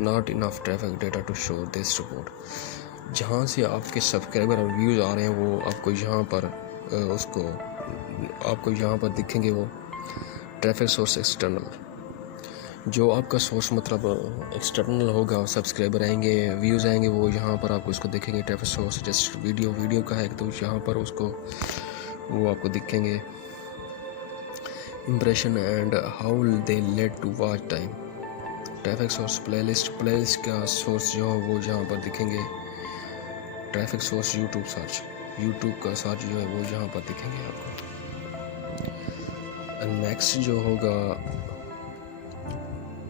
not enough traffic data to show this report. जहाँ से आपके सब्सक्राइबर और व्यूज़ आ रहे हैं वो आपको यहाँ पर दिखेंगे। वो ट्रैफिक सोर्स एक्सटर्नल, जो आपका सोर्स मतलब एक्सटर्नल होगा, सब्सक्राइबर आएंगे, व्यूज़ आएंगे, वो यहाँ पर आपको उसको दिखेंगे। ट्रैफिक सोर्स जैसे वीडियो का है तो यहाँ पर वो आपको दिखेंगे। Impression and how they led to watch time. Traffic source playlist का सोर्स जो है वो यहाँ पर दिखेंगे। ट्रैफिक सोर्स यूट्यूब का सर्च जो है वो यहाँ पर दिखेंगे आपको। नेक्स्ट जो होगा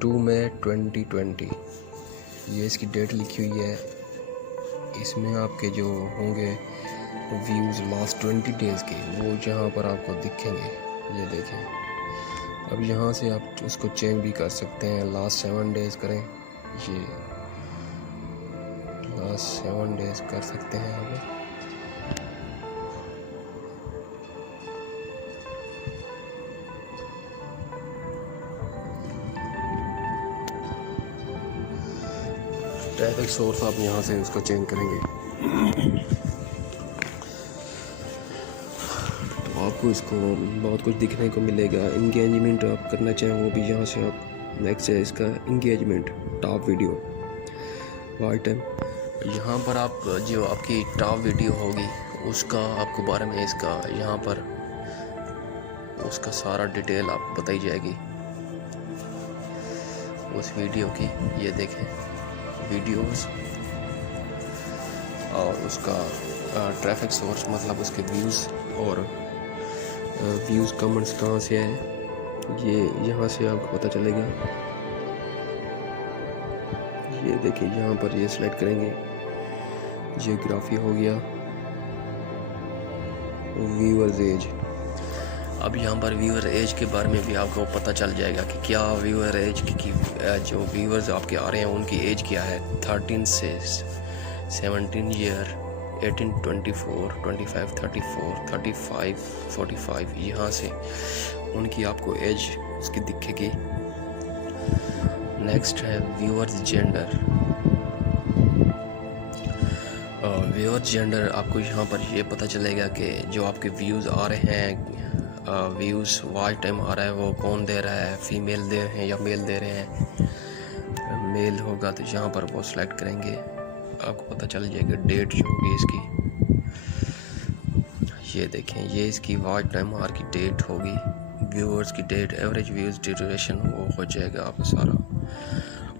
2 मई 2020, ये इसकी डेट लिखी हुई है। इसमें आपके जो होंगे व्यूज़ लास्ट 20 डेज़ के, वो यहाँ पर आपको दिखेंगे। ये देखें, अब यहाँ से आप उसको चेंज भी कर सकते हैं। लास्ट 7 डेज़ करें, ये लास्ट 7 डेज़ कर सकते हैं आप। ट्रैफिक सोर्स आप यहाँ से उसको चेंज करेंगे तो आपको इसको बहुत कुछ दिखने को मिलेगा। इंगेजमेंट आप करना चाहें वो भी यहाँ से आप। नेक्स्ट है इसका engagement, top video, white time. यहाँ पर आप जो आपकी टॉप वीडियो होगी उसका आपको बारे में इसका यहाँ पर उसका सारा डिटेल आप बताई जाएगी उस वीडियो की। ये देखें वीडियोस और उसका ट्रैफिक सोर्स मतलब उसके व्यूज़ और व्यूज़ कमेंट्स कहाँ से है, ये यहाँ से आपको पता चलेगा। ये देखिए यहाँ पर ये सिलेक्ट करेंगे, जियोग्राफी हो गया, व्यूअर्स एज। अब यहाँ पर व्यूअर एज के बारे में भी आपको पता चल जाएगा कि क्या व्यूअर एज की जो व्यूअर्स आपके आ रहे हैं उनकी एज क्या है। 13 से 17 ईयर, 18, 24, 25, 34, 35, 45, यहाँ से उनकी आपको एज उसकी दिखेगी। नेक्स्ट है व्यूअर्स जेंडर। व्यूअर्स जेंडर आपको यहाँ पर ये पता चलेगा कि जो आपके व्यूज़ आ रहे हैं, व्यूज़ वॉच टाइम आ रहा है, वो कौन दे रहा है, फीमेल दे रहे हैं या मेल दे रहे हैं। मेल होगा तो यहाँ पर वो सिलेक्ट करेंगे, आपको पता चल जाएगा डेट जो होगी इसकी। ये देखें, ये इसकी वॉच टाइम आर की डेट होगी, व्यूअर्स की डेट, एवरेज व्यूज़, ड्यूरेशन, वो हो जाएगा आपका सारा।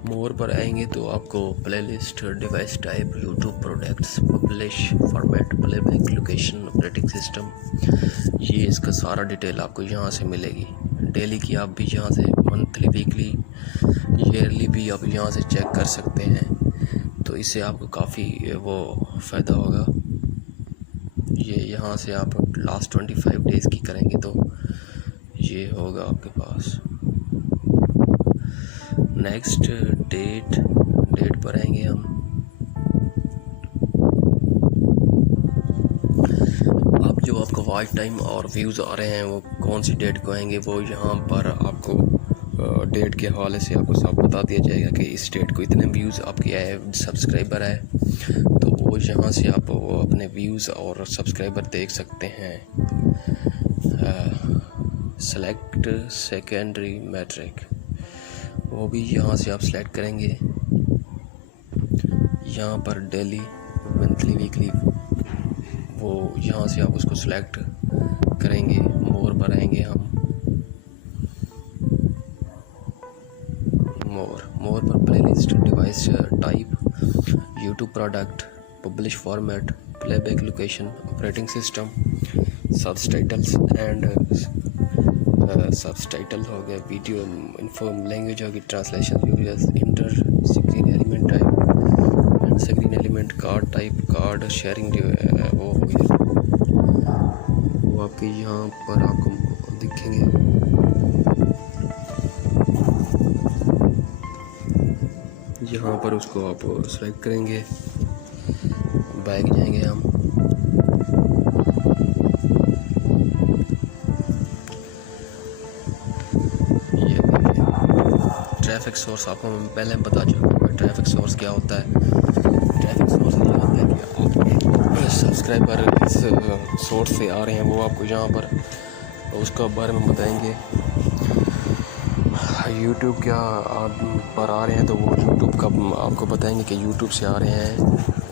मोर पर आएंगे तो आपको playlist, device type, YouTube products, publish format, playback location, operating system, ये इसका सारा डिटेल आपको यहाँ से मिलेगी। डेली की आप भी यहाँ से, मंथली, वीकली, ईयरली भी आप यहाँ से चेक कर सकते हैं। तो इससे आपको काफ़ी वो फ़ायदा होगा। ये यहाँ से आप लास्ट 25 डेज़ की करेंगे तो ये होगा आपके पास। नेक्स्ट डेट पर आएंगे हम। अब जो आपका वॉच टाइम और व्यूज़ आ रहे हैं वो कौन सी डेट को आएंगे, वो यहाँ पर आपको डेट के हवाले से आपको सब बता दिया जाएगा कि इस डेट को इतने व्यूज़ आपके आए, सब्सक्राइबर आए, तो वो यहाँ से आप वो अपने व्यूज़ और सब्सक्राइबर देख सकते हैं। सेलेक्ट सेकेंडरी मैट्रिक, वो भी यहाँ से आप सेलेक्ट करेंगे। यहाँ पर डेली, मंथली, वीकली, वो यहाँ से आप उसको सेलेक्ट करेंगे। मोर पर आएंगे हम। मोर पर playlist, device type, YouTube product, publish format, playback location, operating system, subtitles and subtitle हो गया, वीडियो इन्फॉर्म लैंग्वेज होगी, translation users, inter screen element type and screen element, card type, card sharing वो हो गया, वो आपके यहाँ पर आपको दिखेंगे। यहाँ पर उसको आप सेलेक्ट करेंगे, बैक जाएंगे हम। ट्रैफिक सोर्स आपको मैं पहले बता चुका हूँ। ट्रैफिक सोर्स क्या होता है? ट्रैफिक सोर्स ये होता है कि आप सब्सक्राइबर इस सोर्स से आ रहे हैं, वो आपको यहाँ पर उसका बारे में बताएंगे। यूट्यूब क्या आप पर आ रहे हैं तो वो यूट्यूब का आपको बताएंगे कि यूट्यूब से आ रहे हैं,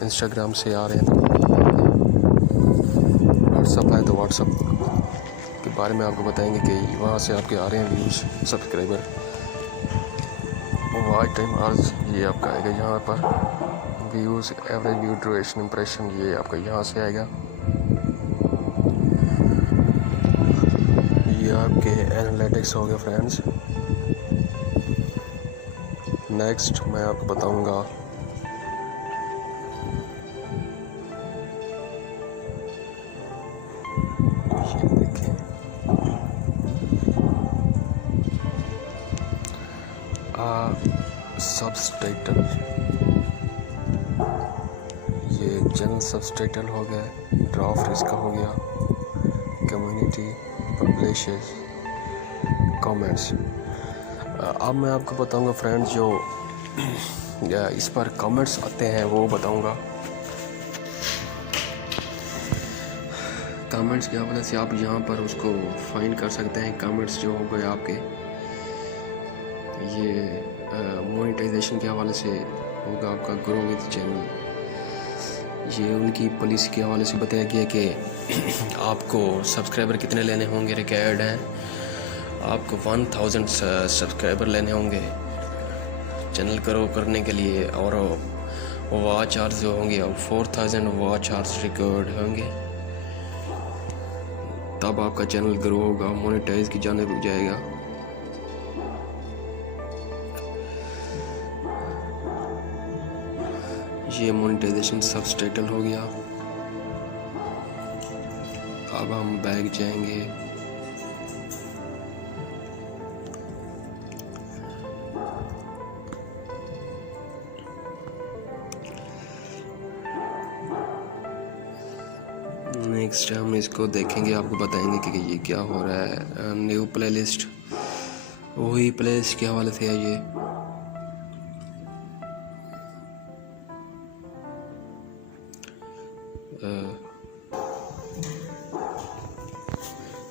इंस्टाग्राम से आ रहे हैं तो व्हाट्सअप है तो व्हाट्सअप के बारे में आपको बताएंगे कि वहाँ से आपके आ रहे हैं व्यूज़, सब्सक्राइबर। वॉच टाइम आज ये आपका आएगा यहाँ पर, views, average view duration, impression, ये आपका यहाँ से आएगा। ये आपके एनालिटिक्स हो गए फ्रेंड्स। नेक्स्ट मैं आपको बताऊंगा ये देखें, सबटाइटल, ये जनरल सबटाइटल हो गया, ड्राफ्ट इसका हो गया, कम्युनिटी, पब्लिशर्स, कमेंट्स। अब मैं आपको बताऊंगा फ्रेंड्स जो इस पर कमेंट्स आते हैं वो बताऊंगा। कमेंट्स के हवाले से आप यहाँ पर उसको फाइंड कर सकते हैं। कमेंट्स जो हो गए आपके, ये मोनेटाइजेशन के हवाले से होगा आपका ग्रो विद चैनल। ये उनकी पॉलिसी के हवाले से बताया गया कि आपको सब्सक्राइबर कितने लेने होंगे, रिक्वायर्ड हैं आपको 1000 सब्सक्राइबर लेने होंगे चैनल ग्रो करने के लिए, और वॉच आवर्स जो होंगे 4000 वॉच आवर्स रिकॉर्ड होंगे, तब आपका चैनल ग्रो होगा, मोनेटाइज की जाने रुक जाएगा। ये मोनेटाइजेशन सबटाइटल हो गया। अब हम बैक जाएंगे, नेक्स्ट हम इसको देखेंगे, आपको बताएंगे कि ये क्या हो रहा है। न्यू प्लेलिस्ट, वही प्लेलिस्ट के हवाले से है ये।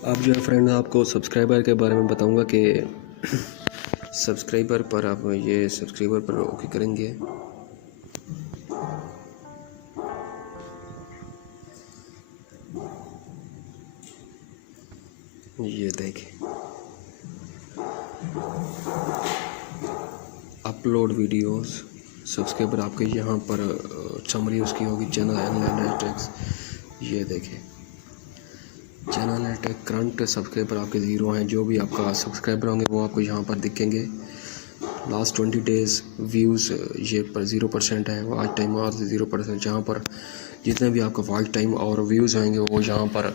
अब जो है फ्रेंड आपको सब्सक्राइबर के बारे में बताऊंगा कि सब्सक्राइबर पर आप ये सब्सक्राइबर पर ओके करेंगे। ये देखें, अपलोड वीडियोस, सब्सक्राइबर आपके यहाँ पर समरी उसकी होगी, चैनल एनालिटिक्स। ये देखें, चैनल एनालिटिक्स, करंट सब्सक्राइबर आपके 0 हैं, जो भी आपका सब्सक्राइबर होंगे वो आपको यहाँ पर दिखेंगे। लास्ट 20 डेज़ व्यूज़ ये पर 0% है, वॉच टाइम और 0%, जहाँ पर जितने भी आपका वॉच टाइम और व्यूज़ होंगे वो यहाँ पर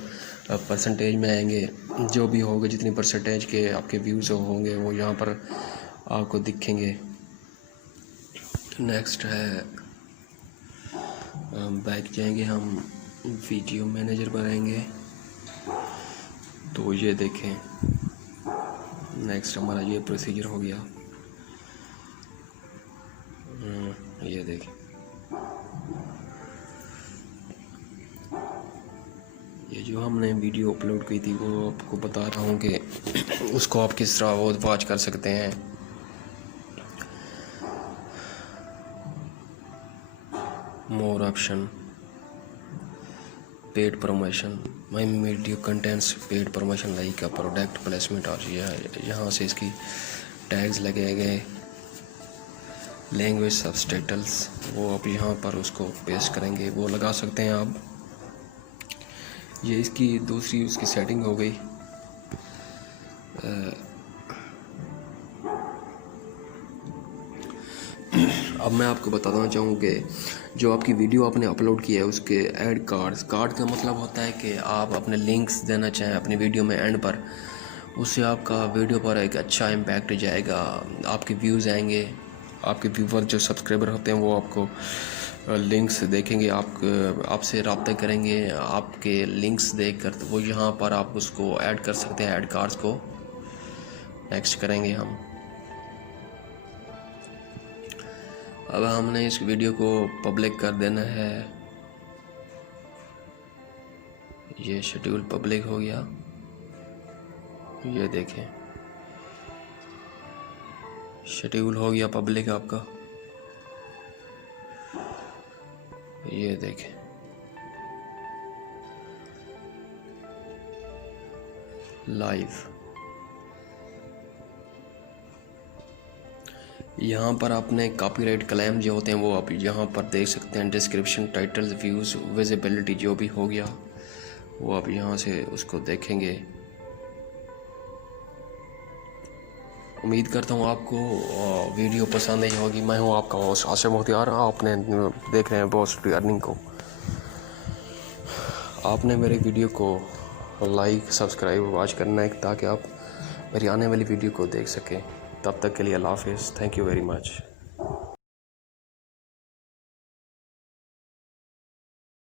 परसेंटेज में आएंगे। जो भी होगा, जितनी परसेंटेज के आपके व्यूज़ होंगे वो यहाँ पर आपको दिखेंगे। नेक्स्ट है बैक जाएंगे हम, वीडियो मैनेजर पर आएंगे तो ये देखें, नेक्स्ट हमारा ये प्रोसीजर हो गया। ये देखें, ये जो हमने वीडियो अपलोड की थी वो आपको बता रहा हूँ कि उसको आप किस तरह वो वॉच कर सकते हैं। मोर option, paid promotion, my video contents paid promotion like product placement, और यहाँ से इसकी टैग्स लगे गए। लैंग्वेज सबटाइटल्स, वो आप यहाँ पर उसको पेस्ट करेंगे, वो लगा सकते हैं आप। ये इसकी दूसरी उसकी सेटिंग हो गई। अब मैं आपको बताना चाहूँ कि जो आपकी वीडियो आपने अपलोड की है उसके ऐड कार्ड्स, कार्ड का मतलब होता है कि आप अपने लिंक्स देना चाहें अपनी वीडियो में एंड पर, उससे आपका वीडियो पर एक अच्छा इम्पैक्ट जाएगा, आपके व्यूज़ आएंगे, आपके व्यूवर जो सब्सक्राइबर होते हैं वो आपको लिंक्स देखेंगे, आपसे रब्ता करेंगे, आपके लिंक्स देखकर तो वो यहाँ पर आप उसको ऐड कर सकते हैं, ऐड कार्ड्स को। नेक्स्ट करेंगे हम, अब हमने इस वीडियो को पब्लिक कर देना है। ये शेड्यूल पब्लिक हो गया, ये देखें शेड्यूल हो गया पब्लिक आपका, ये देखें। लाइव यहाँ पर आपने कॉपीराइट क्लेम जो होते हैं वो आप यहाँ पर देख सकते हैं। डिस्क्रिप्शन, टाइटल्स, व्यूज़, विजिबिलिटी जो भी हो गया वो आप यहाँ से उसको देखेंगे। उम्मीद करता हूँ आपको वीडियो पसंद आई होगी। मैं हूँ आपका होस्ट आसिम मुख्तियार। आपने देख रहे हैं बॉस स्टडी अर्निंग को। आपने मेरे वीडियो को लाइक, सब्सक्राइब, वॉच करना है ताकि आप मेरी आने वाली वीडियो को देख सकें। तब तक के लिए अल्लाह हाफ़िज़। Thank you very much.